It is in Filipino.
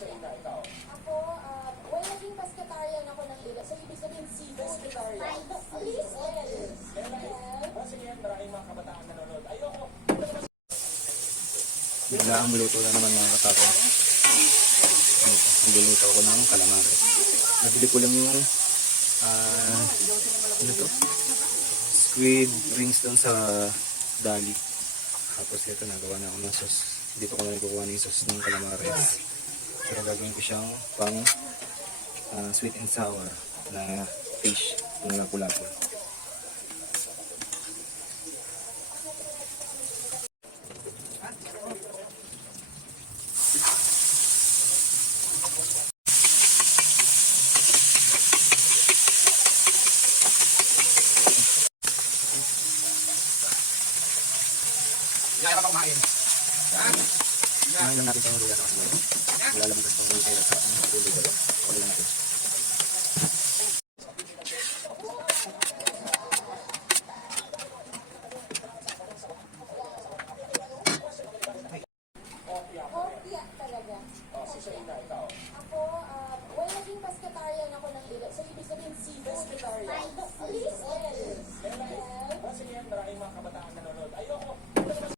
Ako, well, naging pescatarian ako ng ilo. So, ibig sabihin seafood. Pescatarian. Please, Sige, maraming mga kabataan nanonood. Ayoko. Bigla ang luto na naman mga katako. Niluluto ako ng calamari. Nabili ko lang yung ano to? Squid rings doon sa Dali. Tapos ito nagawa na ako ng sauce. Dito ko na nagkukuha ng sauce ng calamari. Pero gagawin ko siyang pang sweet and sour na fish na lapu-lapu. Kaya ka pa kumain. Ngayon lang natin sa mga luya sa kasamay. Lalabas ko ng kaya sa ulo ko. Wala natin.